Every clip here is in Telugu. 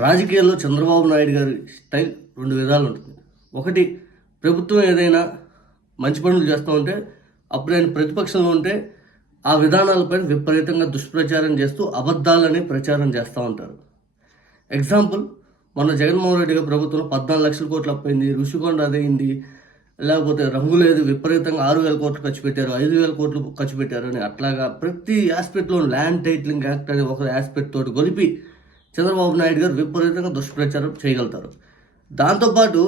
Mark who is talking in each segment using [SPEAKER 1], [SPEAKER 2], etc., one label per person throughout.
[SPEAKER 1] రాజకీయాల్లో చంద్రబాబు నాయుడు గారి స్టైల్ రెండు విధాలు ఉంటుంది. ఒకటి ప్రభుత్వం ఏదైనా మంచి పనులు చేస్తూ ఉంటే అప్పుడు ఆయన ప్రతిపక్షంలో ఉంటే ఆ విధానాలపై విపరీతంగా దుష్ప్రచారం చేస్తూ అబద్ధాలని ప్రచారం చేస్తూ ఉంటారు. ఎగ్జాంపుల్ మొన్న జగన్మోహన్ రెడ్డి గారి ప్రభుత్వం పద్నాలుగు లక్షల కోట్లు అప్పైంది రుషికొండ అదైంది లేకపోతే రంగులేదు విపరీతంగా ఆరు వేల కోట్లు ఖర్చు పెట్టారు ఐదు వేల కోట్లు ఖర్చు పెట్టారు అని అట్లాగా ప్రతి ఆస్పెక్ట్లో ల్యాండ్ టైటిలింగ్ యాక్ట్ అనే ఒక ఆస్పెక్ట్ తోటి గొలిపి చంద్రబాబు నాయుడు గారు విపరీతంగా దుష్ప్రచారం చేయగలుగుతారు. దాంతోపాటు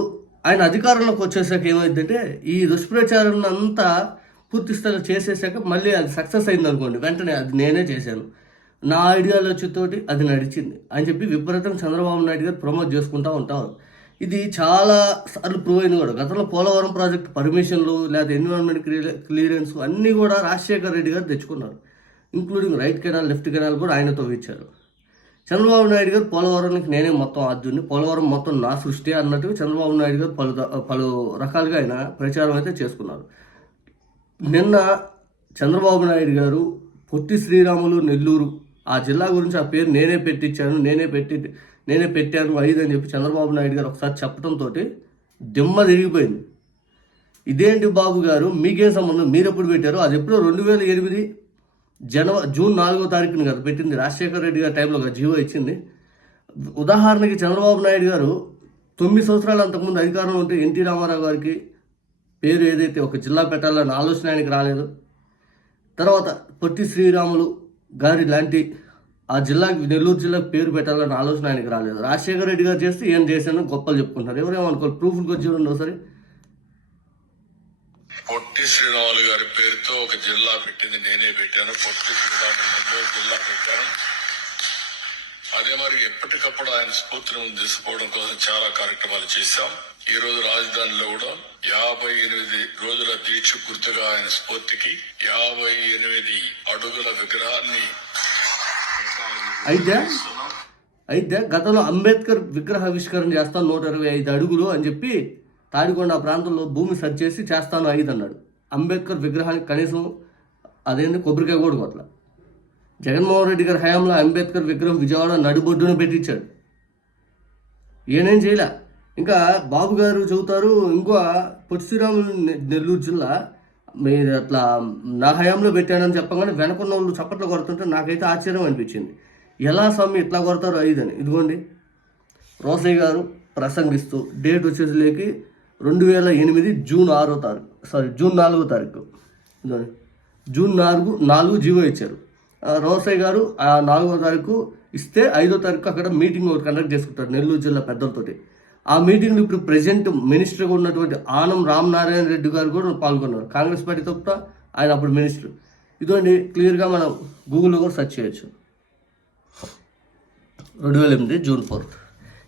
[SPEAKER 1] ఆయన అధికారంలోకి వచ్చేసాక ఏమైందంటే ఈ దుష్ప్రచారం అంతా పూర్తి స్థాయిలో చేసేసాక మళ్ళీ అది సక్సెస్ అయింది అనుకోండి వెంటనే అది నేనే చేశాను. నా ఐడియాలజీతోటి అది నడిచింది అని చెప్పి విపరీతం చంద్రబాబు నాయుడు గారు ప్రమోట్ చేసుకుంటూ ఉంటారు. ఇది చాలా సార్లు ప్రూవ్ అయింది కూడా. గతంలో పోలవరం ప్రాజెక్ట్ పర్మిషన్లు లేదా ఎన్విరాన్మెంట్ క్లియరెన్స్ అన్నీ కూడా రాజశేఖర్ రెడ్డి గారు తెచ్చుకున్నారు. Including right canal left canal కూడా ఆయనతో ఇచ్చారు. చంద్రబాబు నాయుడు గారు పోలవరానికి నేనే మొత్తం ఆద్యుని పోలవరం మొత్తం నా సృష్టి అన్నట్టుగా చంద్రబాబు నాయుడు గారు పలు పలు రకాలుగా ఆయన ప్రచారం అయితే చేసుకున్నారు. నిన్న చంద్రబాబు నాయుడు గారు పొట్టి శ్రీరాములు నెల్లూరు ఆ జిల్లా గురించి ఆ పేరు నేనే పెట్టించాను నేనే పెట్టి నేనే పెట్టాను ఐదు అని చెప్పి చంద్రబాబు నాయుడు గారు ఒకసారి చెప్పడంతో దిమ్మ తిరిగిపోయింది. ఇదేంటి బాబు గారు? మీకేం సంబంధం? మీరు ఎప్పుడు పెట్టారు? అది ఎప్పుడో రెండు వేల ఎనిమిది జనవరి జూన్ నాలుగో తారీఖున కదా పెట్టింది. రాజశేఖర రెడ్డి గారి టైంలో ఒక జీవో ఇచ్చింది. ఉదాహరణకి చంద్రబాబు నాయుడు గారు తొమ్మిది సంవత్సరాలు అంతకుముందు అధికారంలో ఉంటే ఎన్టీ రామారావు గారికి పేరు ఏదైతే ఒక జిల్లా పెట్టాలన్న ఆలోచన ఆయనకి రాలేదు. తర్వాత పొట్టి శ్రీరాములు గారి లాంటి ఆ జిల్లాకి నెల్లూరు జిల్లాకి పేరు పెట్టాలన్న ఆలోచన ఆయనకి రాలేదు. రాజశేఖర రెడ్డి గారు చేస్తే ఏం చేశానో గొప్పలు చెప్పుకుంటారు ఎవరేమనుకోవాలి? ప్రూఫ్కి వచ్చి ఉండవు సరే
[SPEAKER 2] పొట్టి శ్రీరాములు గారి పేరుతో ఒక జిల్లా పెట్టింది నేనే పెట్టాను. పొట్టి శ్రీరాములు నెల్లూరు జిల్లా పెట్టాను. అదే మరి ఎప్పటికప్పుడు ఆయన స్ఫూర్తిని ముందు తీసుకోవడం కోసం చాలా కార్యక్రమాలు చేశాం. ఈ రోజు రాజధానిలో కూడా యాభై ఎనిమిది రోజుల దీక్ష గుర్తుగా ఆయన స్ఫూర్తికి యాభై ఎనిమిది అడుగుల విగ్రహాన్ని
[SPEAKER 1] అయితే అయితే గతంలో అంబేద్కర్ విగ్రహావిష్కరణ చేస్తాను నూట ఇరవై ఐదు అడుగులు అని చెప్పి తాడికొండ ప్రాంతంలో భూమి సర్చ్ చేసి చేస్తాను ఐదు అన్నాడు. అంబేద్కర్ విగ్రహానికి కనీసం అదేంటి కొబ్బరికాయ కూడా కొట్ల. జగన్మోహన్ రెడ్డి గారి హయాంలో అంబేద్కర్ విగ్రహం విజయవాడ నడిబొడ్డున పెట్టించాడు. ఏనేం చేయలే. ఇంకా బాబు గారు చెబుతారు ఇంకో పొట్టి శ్రీరాములు నె- నెల్లూరు జిల్లా మీరు అట్లా నా హయాంలో పెట్టానని చెప్పగానే వెనకున్న వాళ్ళు చప్పట్లు కొడుతుంటే నాకైతే ఆశ్చర్యం అనిపించింది. ఎలా స్వామి ఇట్లా కొడతారు ఐదని ఇదిగోండి. రోసయ్య గారు ప్రసంగిస్తూ డేట్ వచ్చేసి లేకి రెండు వేల ఎనిమిది జూన్ ఆరో తారీఖు సారీ జూన్ నాలుగో తారీఖు. జూన్ నాలుగు నాలుగు జీవో ఇచ్చారు. రోసయ్య గారు ఆ నాలుగో తారీఖు ఇస్తే ఐదో తారీఖు అక్కడ మీటింగ్ ఒకటి కండక్ట్ చేసుకుంటారు నెల్లూరు జిల్లా పెద్దలతోటి. ఆ మీటింగ్లో ఇప్పుడు ప్రజెంట్ మినిస్టర్గా ఉన్నటువంటి ఆనం రామనారాయణ రెడ్డి గారు కూడా పాల్గొన్నారు. కాంగ్రెస్ పార్టీ తప్ప ఆయన అప్పుడు మినిస్టర్. ఇదండి క్లియర్గా మనం గూగుల్లో కూడా సెర్చ్ చేయొచ్చు. రెండు వేల ఎనిమిది జూన్ ఫోర్త్.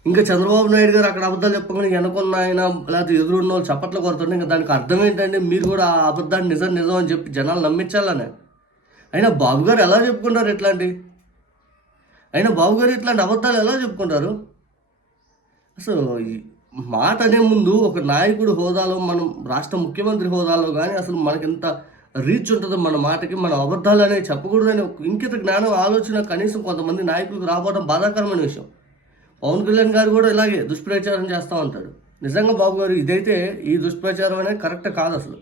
[SPEAKER 1] ఇంకా చంద్రబాబు నాయుడు గారు అక్కడ అబద్ధాలు చెప్పకుండా వెనకున్న ఆయన లేకపోతే ఎదురున్న వాళ్ళు చప్పట్లు కొడుతుంటే ఇంకా దానికి అర్థం ఏంటంటే మీరు కూడా ఆ అబద్ధాన్ని నిజం నిజం అని చెప్పి జనాలు నమ్మించాలనే. అయినా బాబు గారు ఎలా చెప్పుకుంటారు ఇట్లాంటివి అయినా బాబు గారు ఇట్లాంటి అబద్ధాలు ఎలా చెప్పుకుంటారు? అసలు ఈ మాట అనే ముందు ఒక నాయకుడు హోదాలో మనం రాష్ట్ర ముఖ్యమంత్రి హోదాలో కానీ అసలు మనకింత రీచ్ ఉంటుంది మన మాటకి మన అబద్ధాలు అనేవి చెప్పకూడదని ఇంకిత జ్ఞానం ఆలోచన కనీసం కొంతమంది నాయకులకు రావడం బాధాకరమైన విషయం. పవన్ కళ్యాణ్ గారు కూడా ఇలాగే దుష్ప్రచారం చేస్తూ ఉంటాడు. నిజంగా బాబు గారు ఇదైతే ఈ దుష్ప్రచారం అనేది కరెక్ట్ కాదు అసలు.